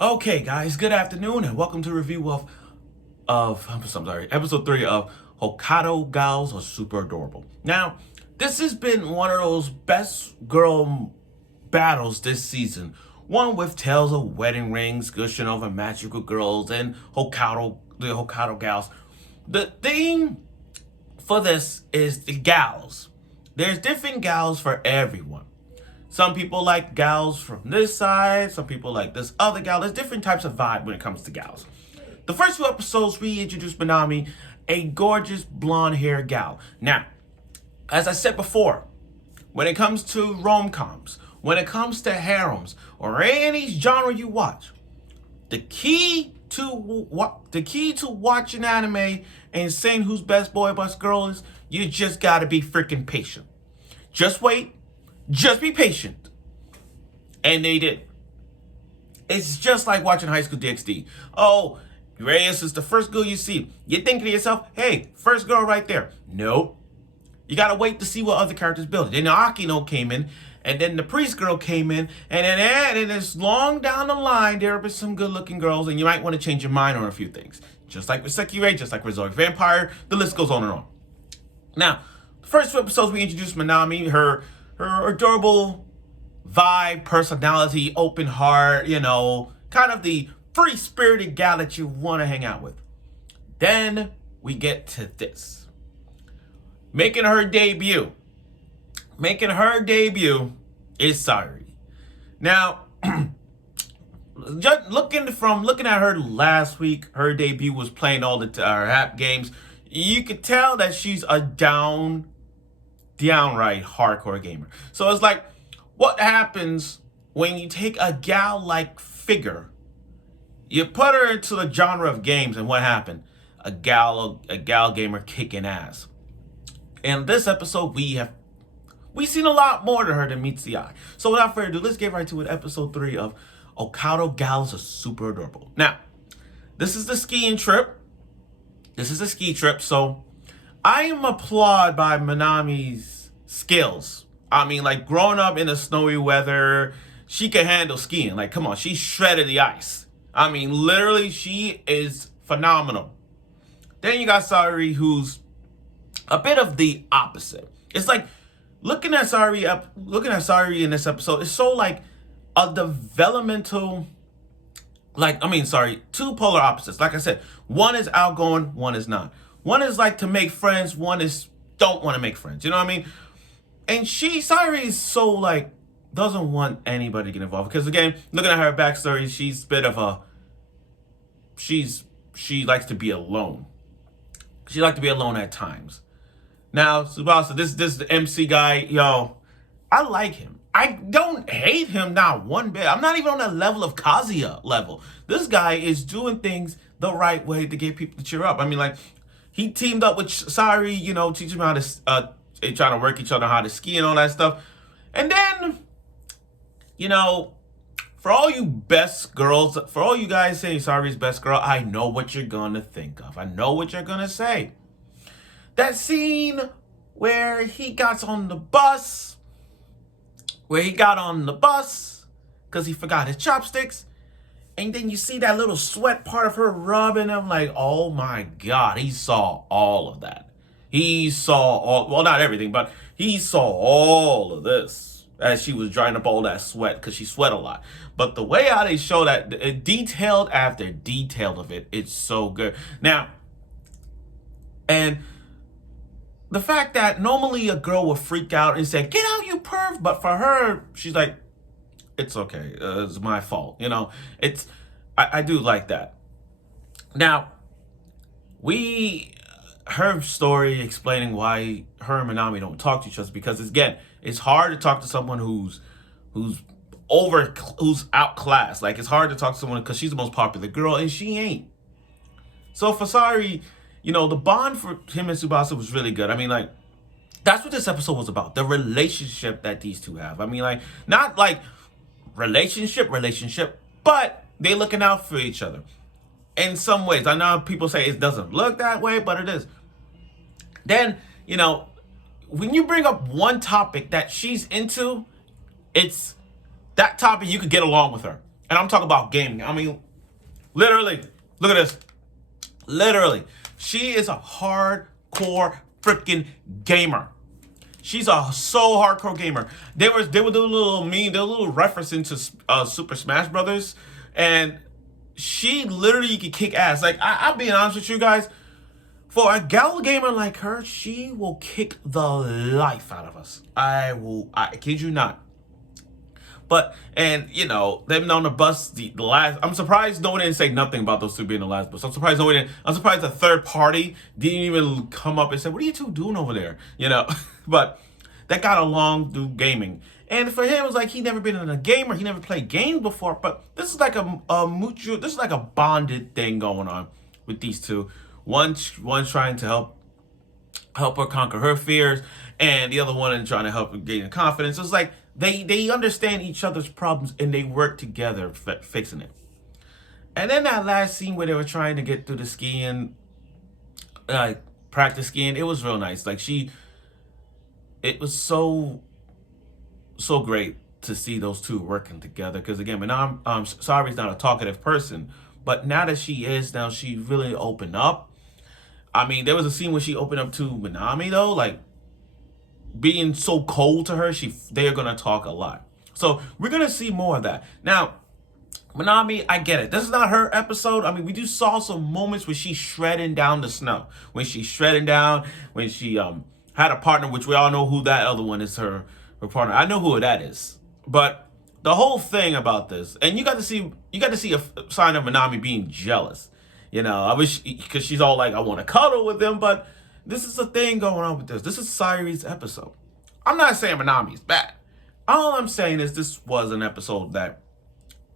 Okay, guys, good afternoon and welcome to a review episode 3 of Hokkaido Gals Are Super Adorable. Now, this has been one of those best girl battles this season. One with tales of wedding rings, gushing over magical girls, and the Hokkaido Gals. The theme for this is the gals. There's different gals for everyone. Some people like gals from this side. Some people like this other gal. There's different types of vibe when it comes to gals. The first few episodes, we introduced Minami, a gorgeous blonde-haired gal. Now, as I said before, when it comes to rom-coms, when it comes to harems, or any genre you watch, the key to watching anime and saying who's best boy, best girl is, you just gotta be freaking patient. Just wait. Just be patient. And they did. It's just like watching High School DxD. Oh, Reyes is the first girl you see. You're thinking to yourself, hey, first girl right there. Nope. You gotta wait to see what other characters build. Then the Akino came in, and then the priest girl came in, and then it's long down the line, there have been some good looking girls, and you might want to change your mind on a few things. Just like with Sayuri, just like with Zoe Vampire, the list goes on and on. Now, the first few episodes we introduced Minami, her adorable vibe, personality, open heart, kind of the free-spirited gal that you want to hang out with. Then we get to this. Making her debut is Sayuri. Now, just looking at her last week, her debut was playing all the app games. You could tell that she's a downright hardcore gamer. So it's like, what happens when you take a gal-like figure, you put her into the genre of games, and what happened? A gal gamer kicking ass. In this episode, we've seen a lot more to her than meets the eye. So without further ado, let's get right to it. Episode 3 of Hokkaido Gals Are Super Adorable. Now, this is the ski trip. So I am applauded by Minami's skills. I mean, like, growing up in the snowy weather, she can handle skiing. Like, come on, she shredded the ice. I mean, literally, she is phenomenal. Then you got Sayuri, who's a bit of the opposite. It's like, looking at Sayuri in this episode, it's so like a developmental, two polar opposites. Like I said, one is outgoing, one is not. One is like to make friends, one is don't want to make friends. You know what I mean? And Sayuri is so like, doesn't want anybody to get involved. Because again, looking at her backstory, she's a bit of a, she likes to be alone. She likes to be alone at times. Now, Tsubasa, this the MC guy, I like him. I don't hate him not one bit. I'm not even on that level of Kazuya level. This guy is doing things the right way to get people to cheer up. I mean, like, he teamed up with Sayuri, teaching him how to, trying to work each other, how to ski and all that stuff. And then, for all you best girls, for all you guys saying Sayuri's best girl, I know what you're going to think of. I know what you're going to say. That scene where he got on the bus, because he forgot his chopsticks, and then you see that little sweat part of her rubbing. I'm like, oh my God, he saw all of that. He saw well, not everything, but he saw all of this as she was drying up all that sweat, because she sweat a lot. But the way how they show that, detailed after detailed of it, it's so good. Now, and the fact that normally a girl would freak out and say, get out, you perv. But for her, she's like, it's okay. It's my fault. I do like that. Now, her story explaining why her and Minami don't talk to each other, because again, it's hard to talk to someone who's outclassed. Like, it's hard to talk to someone because she's the most popular girl and she ain't. So for Sayuri, the bond for him and Tsubasa was really good. I mean, like, that's what this episode was about. The relationship that these two have. I mean, like, not like relationship, but they looking out for each other. In some ways. I know people say it doesn't look that way, but it is. Then, when you bring up one topic that she's into, it's that topic you could get along with her. And I'm talking about gaming. I mean, literally, look at this. Literally, she is a hardcore freaking gamer. She's a so hardcore gamer. They were doing a little meme, they were a little reference into Super Smash Brothers, and she literally could kick ass. Like I'll be honest with you guys, for a gal gamer like her, she will kick the life out of us. I kid you not. But, and, you know, them on the bus, the last, I'm surprised no one didn't say nothing about those two being the last bus. I'm surprised I'm surprised the third party didn't even come up and say, what are you two doing over there? You know, but that got along through gaming. And for him, it was like he never been in a gamer. He never played games before. But this is like a mutual, this is like a bonded thing going on with these two. One's trying to help her conquer her fears, and the other one is trying to help her gain confidence. It's like they understand each other's problems and they work together fixing it. And then that last scene where they were trying to get through the skiing, like practice skiing, it was real nice. Like it was so great to see those two working together. Because again, when Sayuri's not a talkative person, but now that she is, now she really opened up. I mean, there was a scene where she opened up to Minami though, like being so cold to her, they're gonna talk a lot. So we're gonna see more of that. Now, Minami, I get it. This is not her episode. I mean, we do saw some moments where she's shredding down the snow. When she's shredding down, when she had a partner, which we all know who that other one is, her partner. I know who that is. But the whole thing about this, and you got to see a sign of Minami being jealous. You know, I wish, because she's all like, I want to cuddle with them, but this is the thing going on with this. This is Sayuri's episode. I'm not saying Minami's bad. All I'm saying is this was an episode that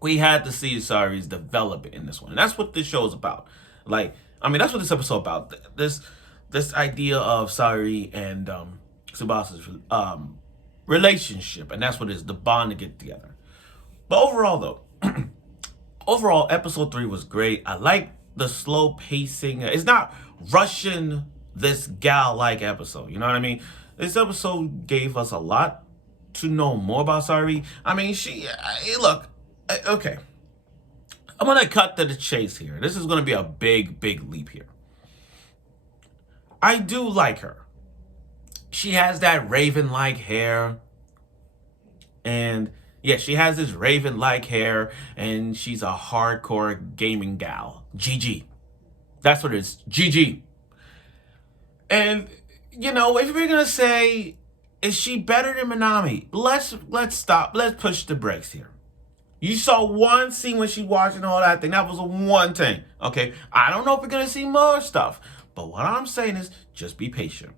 we had to see Sayuri's development in this one. And that's what this show is about. Like, I mean, that's what this episode about. This idea of Sayuri and Tsubasa's relationship. And that's what it is, the bond to get together. But overall, though, overall, episode 3 was great. I like the slow pacing. It's not rushing this gal-like episode. You know what I mean? This episode gave us a lot to know more about Sayuri. I mean, look, okay. I'm going to cut to the chase here. This is going to be a big leap here. I do like her. She has that raven-like hair. And yeah, she has this raven-like hair, and she's a hardcore gaming gal. GG. That's what it is. GG. And, you know, if we're going to say, is she better than Minami? Let's stop. Let's push the brakes here. You saw one scene when she watching all that thing. That was one thing. Okay? I don't know if we're going to see more stuff. But what I'm saying is, just be patient.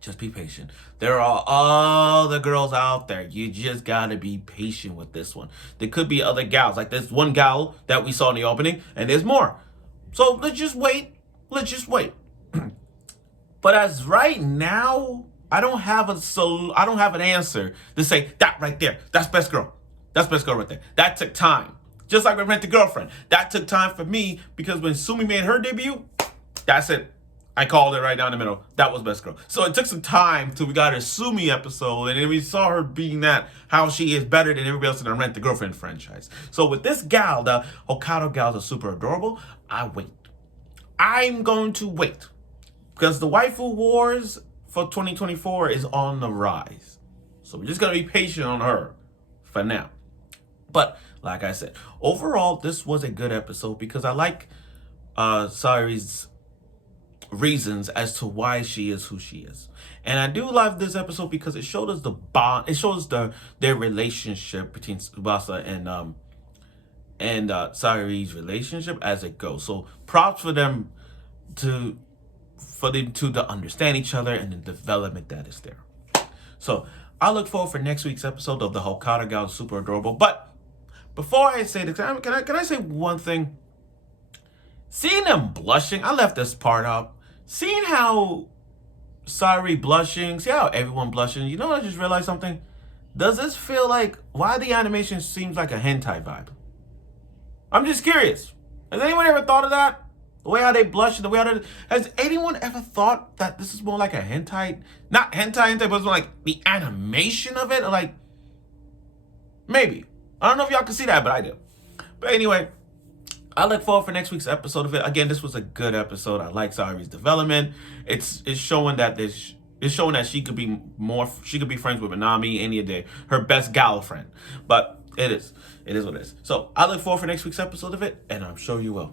Just be patient. There are other girls out there. You just gotta be patient with this one. There could be other gals. Like there's one gal that we saw in the opening, and there's more. So let's just wait. Let's just wait. But as right now, I don't have an answer to say that right there. That's best girl. That's best girl right there. That took time. Just like with Rent a Girlfriend. That took time for me because when Sumi made her debut, that's it. I called it right down the middle. That was best girl. So it took some time till we got a Sumi episode, and then we saw her being that, how she is better than everybody else in the Rent the Girlfriend franchise. So with this gal, the Hokkaido gals are super adorable. I wait. I'm going to wait. Because the waifu wars for 2024 is on the rise. So we're just going to be patient on her for now. But like I said, overall, this was a good episode because I like Sayuri's reasons as to why she is who she is. And I do love this episode because it showed us the bond, it shows their relationship between Tsubasa and Sayuri's relationship as it goes. So props for them to understand each other and the development that is there. So I look forward for next week's episode of the Hokkaido Gals Super Adorable. But before I say this, can I say one thing? Seeing them blushing, I left this part out. Seeing how Sayuri blushing, see how everyone blushing, you know what, I just realized something? Does this feel like, why the animation seems like a hentai vibe? I'm just curious. Has anyone ever thought of that? The way how they blush, the way how has anyone ever thought that this is more like a hentai? Not hentai, but it's more like the animation of it? Or like, maybe. I don't know if y'all can see that, but I do. But anyway, I look forward for next week's episode of it. Again, this was a good episode. I like Sayuri's development. It's showing that she could be friends with Minami any day, her best gal friend. But it is what it is. So I look forward for next week's episode of it, and I'm sure you will.